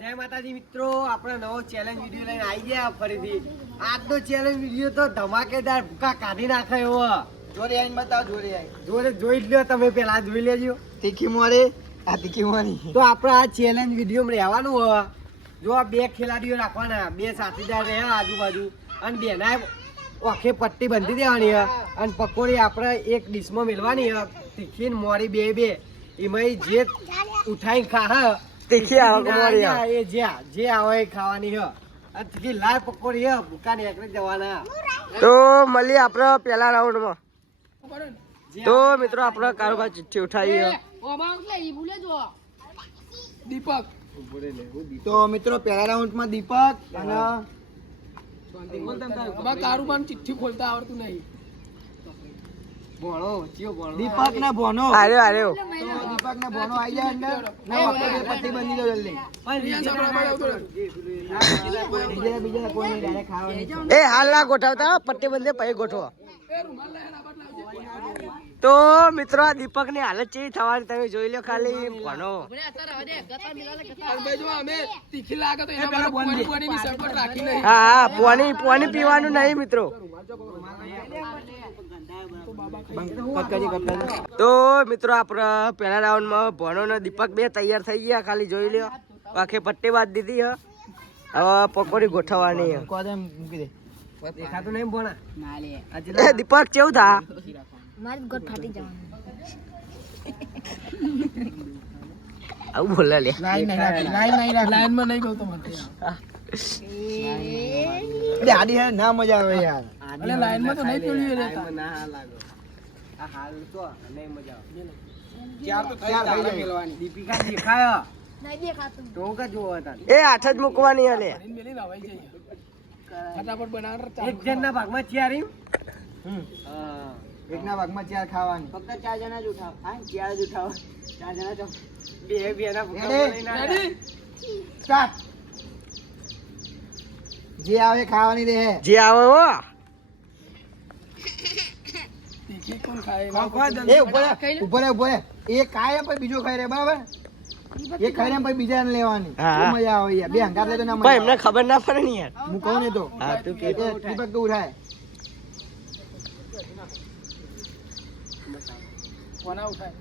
જય માતાજી મિત્રો, આપણે નવો ચેલેન્જ વિડીયો લઈને આવી ગયા ફરીથી. આજનો ચેલેન્જ વિડીયો તો ધમાકેદાર ભૂકા કાઢી નાખે એવો. જોડે આવીને બતાવો. જોડે જોઈ જ લ્યો, તમે પેલા જોઈ લેજો. તીખી મોરી આ તીખી મોરી. તો આપણે આ ચેલેન્જ વિડીયોમાં રહેવાનું હોય. જો આ બે ખેલાડીઓ રાખવાના, બે સાથીદાર રહે આજુબાજુ, અને બેના ઓખે પટ્ટી બાંધી દેવાની હોય, અને પકોડી આપણે એક ડીશમાં મેળવાની હોય. તીખી ને મોરી બે એમાં જે ઉઠાઈને ખા તીખી આવે એ જે આવે એ ખાવાની હોય. અને તીખી લાલ પકોડી હોય, ભૂકા ને એકને જવાના. તો મળીએ આપણે પહેલા રાઉન્ડમાં. તો મિત્રો આપણે કારોબાર ચિઠ્ઠી ઉઠાવી. દીપક. તો મિત્રો પહેલા રાઉન્ડમાં દીપક અને કારોબાર ચિઠ્ઠી ખોલતા આવડતું નહીં. દીપક ને ભોનો આર્યો દીપક ને ભોનો આવી જાય અંદર ને પટ્ટી બંધી દો જલ્દી. બીજા કોઈ ડાયરેક્ટ ખાવાનું. એ હાલ ના ગોઠવતા, પટ્ટી બંધે પછી ગોઠવો. તો મિત્રો આ દીપક ની હાલત ચેવી થવાની તમે જોઈ લો ખાલી. ભણો હા પાણી પીવાનું નહીં મિત્રો. તો મિત્રો આપણે પહેલા રાઉન્ડમાં ભણો ને દીપક બે તૈયાર થઈ ગયા, ખાલી જોઈ લ્યો. આખે પટ્ટી બાદ દીધી હવે પકોડી ગોઠવવાની. દીપક કેવું થા? મારી ગોટ ફાટી જવાનું. આવું બોલા લે. લાઈન માં નહીં કહું તો મને આડી હે ના મજા આવે યાર. અરે લાઈન માં તો નહીં પીળ્યું રહેતા. ના લાગો આ હાલ તો નહીં મજા આવે. ચાર તો તૈયાર થઈ જાય મેલવાની. દીપિકા દેખાય નહીં દેખાતું તો કે જોવા હતા. એ આઠ જ મૂકવાની હલે. ફટાફટ બનાવ. એક જણના ભાગમાં ચાર એમ. હા એકના ભાગમાં ચાર ખાવાની. ફક્ત 4 જણા જ ઉઠાવ. હા 4 જ ઉઠાવ. 4 જણા તો બે ના ભૂકા લઈને રેડી સ્ટાર્ટ. જે આવે ખાવાની દે. જે આવે હો. તીખી કોણ ખાય? એ ઉપર એ ખાય પછી બીજો ખાય રે બરાબર. એ ખાય પછી બીજાને લેવાની. મજા આવે યાર. બે હંગાત લે તો ના મજા. એમને ખબર ના પડે ને યાર. હું કહું ને તો. હા તું કે દીપક તો ઉઠાય. કોના ઉઠાય?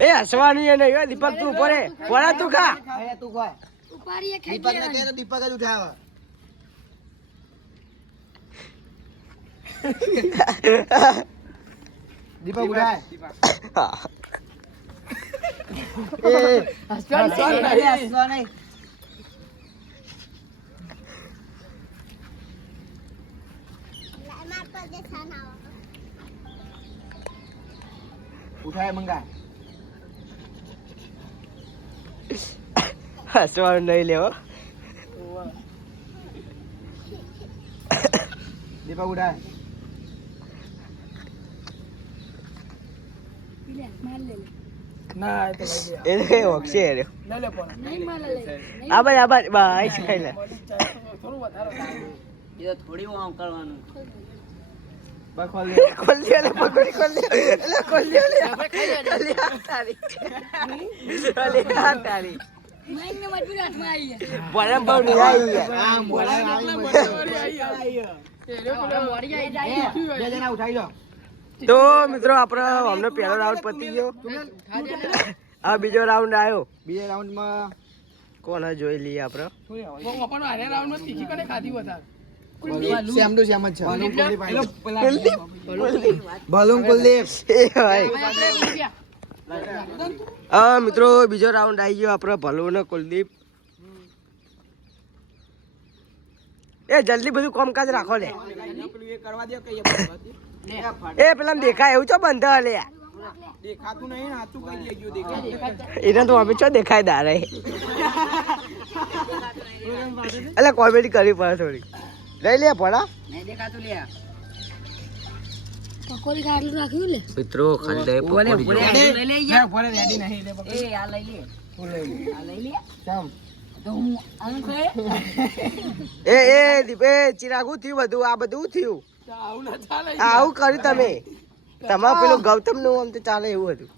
એ હસવાનું એ નહીં દીપક તું ઉપરે વડા તું ખા. તું ખા ઉપાડીએ ખાઈ દીપક ને કહે તો દીપક જ ઉઠાવે. દીપક ઉઠાય. હસવા નહીં. ઉઠાય મંગા. હસવાનું નહીં લેવો. દીપક ઉઠાય. ના તો એ ઓક્ષે રે. લે લે પણ નહીં માલે લે. આ ભાઈ બાઈ ખાઈ લે. થોડું વધારે એ તો થોડી આમ કરવાનું. ખોલ લે પકોડી ખોલ લે. એટલે ખોલ લે આપણે ખાઈ લે તારી. અલે તારી નહીં મે મજબૂર હાથમાં આવી ગયા. બરાબર બહુ નહીં આવી ગયા. આ મોડા બે જણા ઉઠાઈ લો. તો મિત્રો આપણે અમને પહેલો રાઉન્ડ પતી ગયો. આ બીજો રાઉન્ડ આવ્યો. બીજા રાઉન્ડમાં કોણ જોઈ લઈએ આપણે. પણ આને રાઉન્ડમાં તીખી કને ખાધી વધારે. સેમ ટુ સેમ જ છે. બલૂન કુલદીપ એ ભાઈ. હા મિત્રો બીજો રાઉન્ડ આવી ગયો આપણો ભલુ ને કુલદીપ. એ જલ્દી બધું કામકાજ રાખો લે. એ પેલા દેખાય એવું છો બંધ લે. દેખાતું નહીં હાથું કઈ ગયું દેખાય. એને તો અમે છો દેખાય દારે. એટલે કોમેડી કરવી પડે થોડી. લઈ લે ભણા. નહીં દેખાતું લે. પકોડી ખાટલું રાખ્યું લે. મિત્રો ખાલી દે પકોડી. લઈ લે યાર. ભરે રેડી નહીં લે પકોડી. એ આ લઈ લે. આ લઈ લે. કેમ? તો હું આમ ખાય. એ દીપે ચિરાગુ થયું બધું. આ બધું થયું. આવું ના ચાલે. આવું કર્યું તમે. તમારે પેલું ગૌતમ નું આમ તો ચાલે એવું હતું.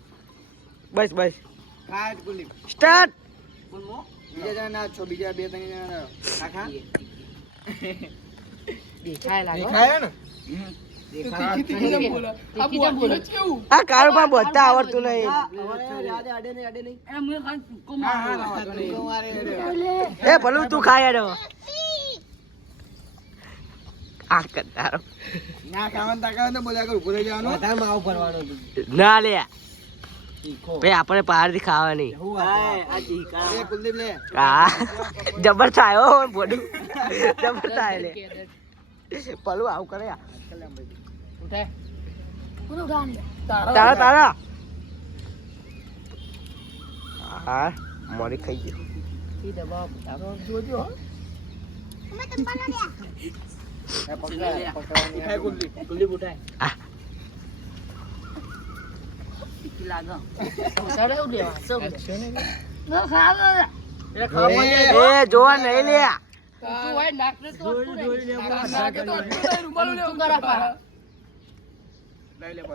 બસ બસ ખાટ કુલી સ્ટાર્ટ. બીજા જણા ના છો, બીજા 2-3 જણા કાકા દેખાય ને. આ કાળું પણ બોલતા આવડતું નહીં. એ ભલું તું ખાય યાર. આ કંટાળો. ના ખાવાનું તાકાત ને બોલ્યા કર, ઉભો રહી જવાનું. વધારે માવો ભરવાનો હતું. ના લે ભાઈ આપણે બહાર થી ખાવાની. એ કુલદીપ લે. હા જબર થાય હો બોડું. જબર થાય લે ભલું આવું કરે. પૂરું ગામ તારા તારા હા મોરી ખાઈ ગયો. નો ખાવ એ જોવા નહીં લે.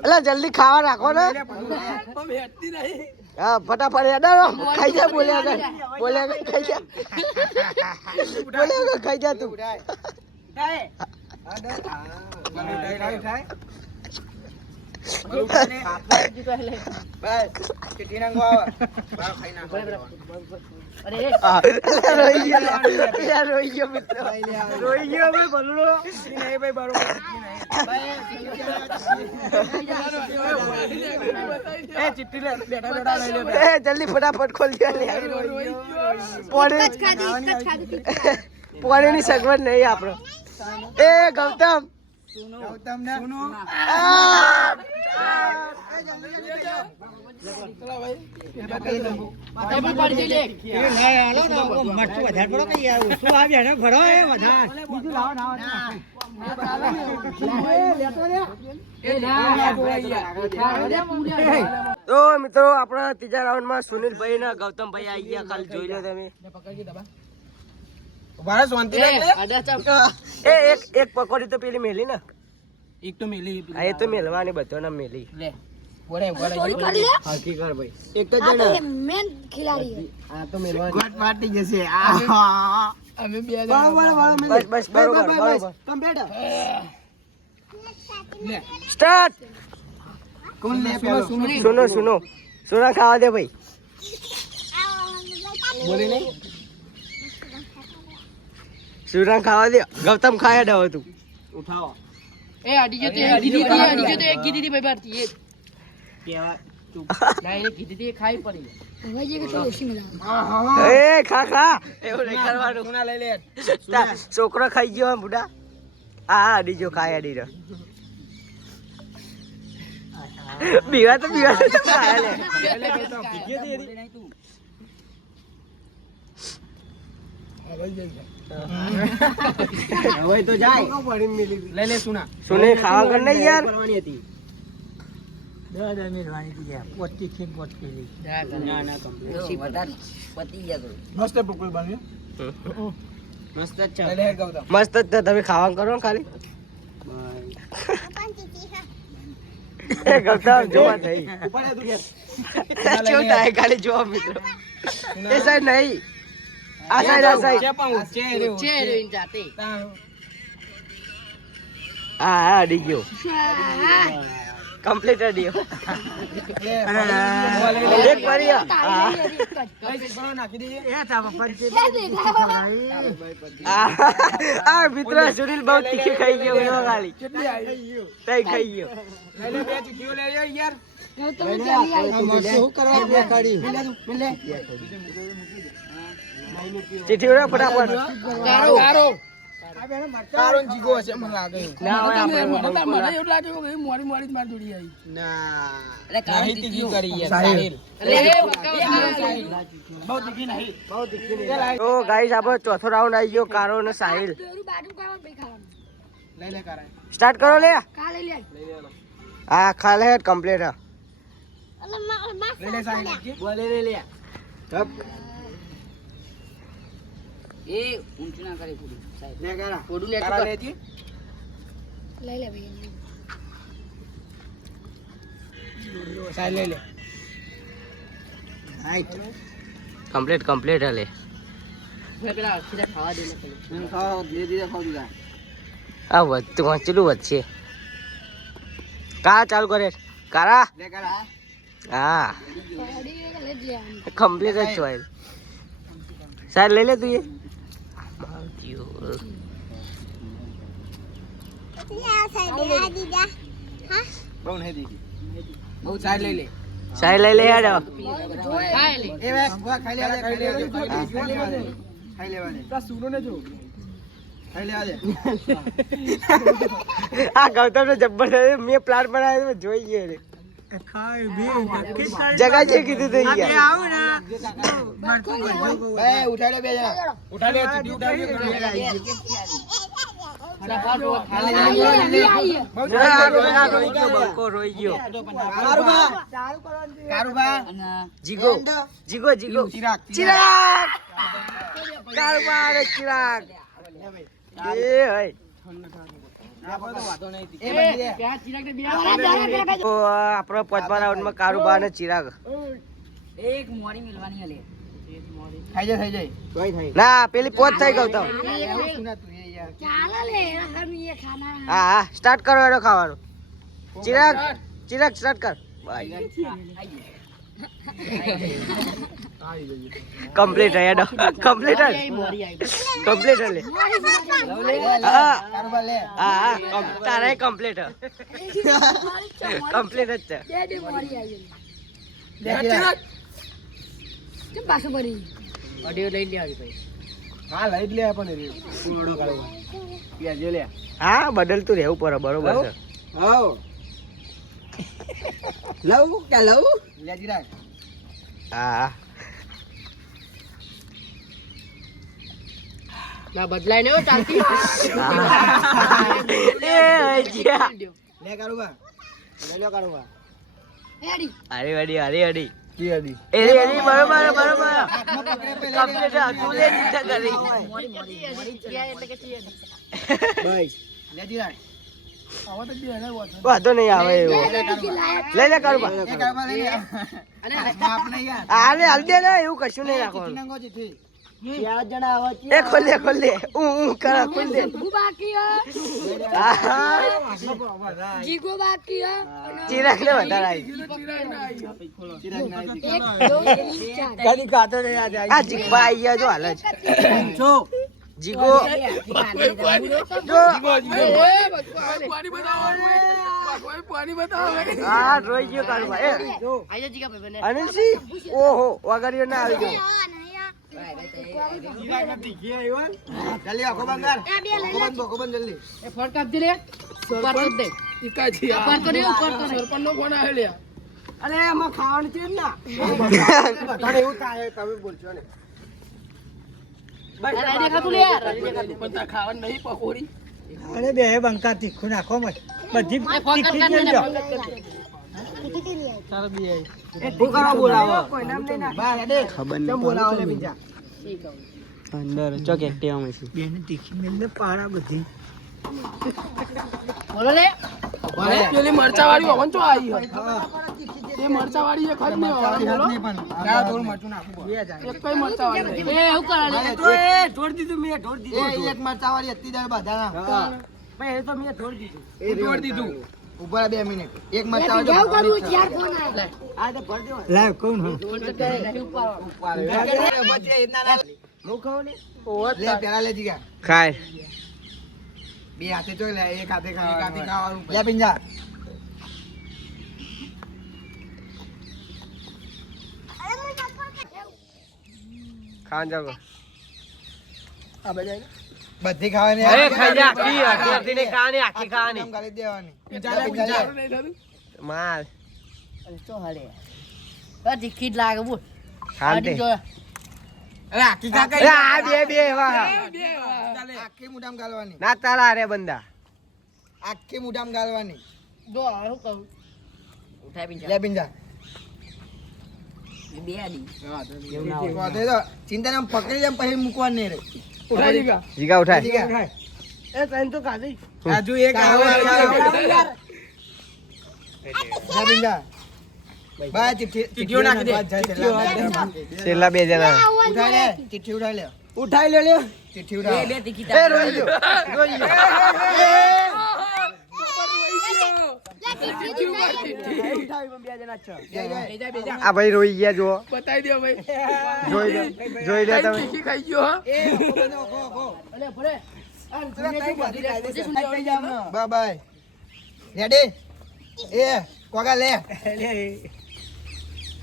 એટલે જલ્દી ખાવા રાખો ને. હા ફટાફટ હેડારો ખાઈ જા. બોલ્યા કર ખાઈ જા. બોલ્યા કર ખાઈ જા તું. રોઈ ગયો મિત્ર. રોઈ ગયો ભાઈ ભલું. જલ્દી ફટાફટ ખોલ દે. પોણી ની સગવડ નહીં આપડે. એ ગૌતમ તો મિત્રો આપણા ત્રીજા રાઉન્ડ માં સુનિલભાઈ ને ગૌતમભાઈ આવી ગયા. ખાલી જોઈ લો તમે. એક પકોડી તો પેલી મેલી ને. એક તો મેલી. એ તો મેલવાની બધો ના મેલી. થોડી કરી લે હાકી કર ભાઈ. એક જ આ તો જણા મેન ખિલાડી આ તો મેલવાની. ગોટ ફાટી જશે. અમે બે બસ બસ બરોબર બરોબર. સ્ટાર્ટ. કોણ લે પેલો? સુનો સુનો સુના ખાવા દે ભાઈ. બોલી નહીં. સુના ખાવા દે. ગૌતમ ખાયા દો તું. ઉઠાવો. હવે જે કે તો ઓછી મજા એ ખા ખા. એવું નહીં કરવાનું. સોના લઈ લે. છોકરો ખાઈ ગયો બુડા. હા અડીજો ખાય અડી. બીવા તો ખાયા લે. હવે તો જાય પડી મેલી. લઈ લે સોના. સુને ખાવા કર નહીં યાર. કરવાની હતી. મસ્ત પકોડી બન્યું. મસ્ત જ છે. લઈ લે ગૌતમ. મસ્ત જ છે. તમે ખાવા કરો ને ખાલી. એ ગૌતમ જોવા થઈ. કેવું થાય ખાલી જોવા મિત્રો. એ સાઈડ નહીં. આ સાઈડ આ સાઈડ. હા હા અડી ગયો. કમ્પ્લીટ અડી ગયો. એક કરી આ મિત્ર સુનિલ બહુ તીખી ખાઈ ગયો એવો ખાલી. તઈ ખાઈ ગયો. લઈ લે બે ચીકીઓ લઈ લે યાર. તમે ચાલી આવી શું કરવા બે કાઢી. ચીઠી ઉડા ફટાફટ. કારો ને જીગો હશે મને લાગે. ના હોય આપણે ના નહીં તીખી કરી યાર. સાહિલ. બહુ તીખી નહીં. તો ગાઈસ આપણો ચોથો રાઉન્ડ આવી ગયો. કારો અને સાહિલ. પેલું બાજુ કાઢો પછી ખાવાનું લઈ લે કારા. સ્ટાર્ટ કરો લે. કા લઈ લે હા ખાલે હેડ કમ્પ્લીટ. લઈ લે સાહિલ. બોલે ને લે. લે કારા. કારા લેતી. લઈ લે ભાઈ સાઈડ લઈ લે. રાઈટ. કમ્પ્લીટ હલે. ખાઓ ધીરે ધીરે ખાઓ દીધા. આ વધતું વાંચેલું વધશે. કા ચાલુ કરે કારા લે કરા. હા ગાડી લે જ લે કમ્પ્લીટ જ ચોઈલ સાહેબ લઈ લે તું એ બહુ નહીં દીધી. બહુ સાઈડ લઈ લે. સાહેબ લઈ લે હેડો એ ભાઈ બુઆ ખાઈ લેવા દે, ખાઈ લેવા દે, ખાઈ લેવા દે. ખાઈ લેવા દે. તા સુનો ને જો. ખાઈ લેવા દે. આ ગૌતમ નો જબરદસ્ત મેં પ્લાન બનાવ્યો તો જોઈ ગયો રે જગા છે કીધું તો યાર એ ઉઠાડો બે જણા. ઉઠાડો ચીટી ઉઠાડો. રોઈ ગયો કારુબા. જીગો ચિરાગ. ચિરાગ કારબા રે ચિરાગ એ હઈ એ બની દે. તો આપણો પાંચમા રાઉન્ડમાં કારુબા અને ચિરાગ ખાઈ જાય, ખાઈ જાય. તોય થાય. ના પેલી પોચ થઈ ગૌતમ સુના તું એ યાર. ચાલે લે હમ ये खाना હા સ્ટાર્ટ કરો એનો ખાવાનું ચિરાગ સ્ટાર્ટ કર કમ્પ્લીટ હે એડો કમ્પ્લીટ હે હા કારુબા લે. હા તારે કમ્પ્લીટ કમ્પ્લીટ જ છે दे दे मोरी आई લે ચિરાગ. કેમ પાછો પડી હા લઈ જ લે પણ એ પૂરડો કારુબા. પ્યાજો લે. હા બદલતું રહેવું પડે બરોબર છે હાઉ. લવ કે લવ. લે ચિરાગ. હા ના બદલાય ને ચાલતી એ ગયા લે કારુબા. લે લો કારુબા. રેડી હરી કી હતી. એરી બરોબર હાથમાં પકડે પેલે. કમ્પ્લીટ અતુલે નીચે કરી બસ. લે ચિરાગ. વાંધો નહીં આવે એવો લઈ લે કારુબા એ કારુબા લઈ લે. બાપ ને યાર. હાલ દે ને એવું કશું નહીં રાખવાનું નંગો ચીઠી. એ ખોલ દે હું કરા ખોલ દે જીગો બાકી હે આહા, જીગો બાકી હે ચિરાગ ને વધારે આવી ચિરાગ ના આવી. 1 2 3 4 કદી ખાતો નહીં આજે. આ જીગબા આવી ગયા જો હાલ જ છો. જીગો હા રોઈ ગયો કારુબા એ અનિલસિંહ ઓહો વગાડ્યો ના આવી ગયો ચિરાગ નથી ઘી આવ્યો ને. જલ્દી આખો બંધ કર. આખો બંધ જલ્દી. અરે એમાં ખાવાનું છે ને બધાને એવું થાય તમે બોલશો ને. અરે બે બંકા તીખું નાખો મત બધી તીખી જ લેજો. શું કરવા બોલાવો કોઈ નામ નહીં ના બાર હેડે. ખબર કેમ બોલાવો લે બીજા અંદર ચોક એક્ટિવા માં છે બેને તીખી મેલ ને પાડા બધી ભલે. પેલી મરચા વાળી ઓવન તો આવી હોય હા. એ મરચા વાળી એક જ નહીં મરચાં હોય નહીં પણ. ના, થોડું મરચું નાખવું પડે. એક કઈ મરચા વાળી એ એવું કરે ઢોળ દીધું મેં ઢોળ એ એક મરચાવાળી હતી તારે બધાના. ભાઈ એ તો મેં ઢોળ દીધું એ તોડ દીધું. ઉભા રહો 2 મિનિટ. એક જાવ મરચાવાળી કરું ચાર ફોન આવે આ તો ભર દેવા લાવ કોણ હો હું ખાવ ને લે પેલા લે જીગા. ખાય બે હાથે ચોઈ લે. એક હાથે ખાવાનું. લે પિંજા. ખાવા જાવ બધી ખાવાની. અરે ખાઈ જા આખી અડધી ને ખાવાની આખી ખાવાની આમ ગાળી દેવાની. માલ તીખી જ લાગે બોલ શાંતિ અરે આખી ખા કઈ. અરે આ બે વાહ આખી મુઠામ ગાળવાની. ના તારા રે બંદા આખી મુઠામ ગાળવાની. જો હું કહું લે પિંજા. વાંધો નહીં તો ચિંતા ના પકડી જાય પછી મૂકવાનું નહીં રે. જીગા ઉઠાય જીગા. એ તને તો કાઢી હજુ એક આવે. લે પિંજા. બા ચિઠ્ઠીઓ નાખી દે. છેલ્લા બે જણા ઉઠાઈ લે ચિઠ્ઠી ઉઠાઈ લે ઉઠાઈ લે લ્યો. ચિઠ્ઠી ઉઠાઈ એ રોઈ ગયો રોઈ ગયો. આ ભાઈ રોઈ ગયા જો બતાવી દો ભાઈ. જોઈ લે તમે. ખાઈ ગયો હા. બા બાય રેડી એ કોગા લે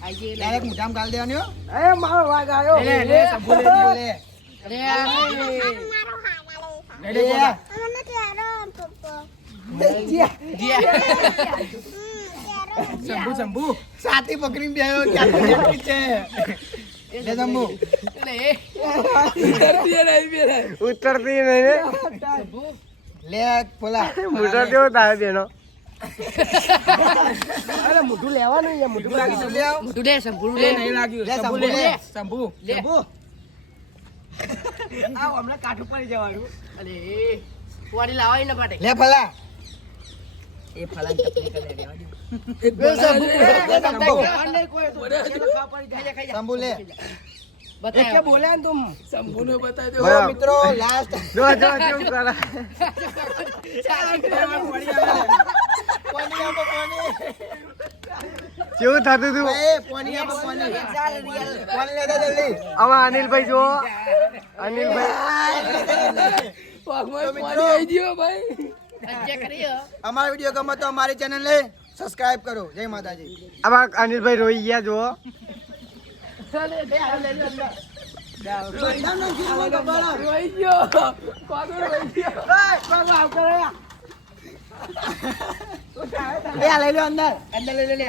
ડાયરેક્ટ મુઠામ ગાલ દેવાની હો. એ મારો વાગ આવ્યો. લે સંભુ લે જીઓ લે શંભુ સાથી પકડીને બેહ્યો ક્યાં છે લે શંભુ ઉતરતી નહીં ને લે પોલા મોટા કેવો થાય બેનો. અરે મોઢું લેવાનું યાર, મોઢું લે આવ. મોટું લે સંપૂર્ણ લે નહીં લાગ્યું. લે શંભુ લે શંભુ આવ હમણાં કાઠું પડી જવાનું. અરે વાડી લાવાય ને પાટે લે ફલા એ ફલાન તકલીફ કરે રે. શંભુ લે કે બોલે ને તું શંભુને બતાવી દો. જો મિત્રો લાસ્ટ જો જો કેવું કરે. કેવું થતું હતું. પાણી આપો પાણી પાણી લેતા જલ્દી હવે અનિલભાઈ જુઓ. અનિલભાઈ પગમાં પાણી આવી ગયો ભાઈ. અમારો વિડીયો ગમે તો અમારી ચેનલ ને સબસ્ક્રાઇબ કરો. જય માતાજી. હવે અનિલભાઈ રોઈ ગયા જુઓ. રોઈ ગયો. પગ રોઈ ગયો. લઈ લો અંદર અંદર લઈ લો લે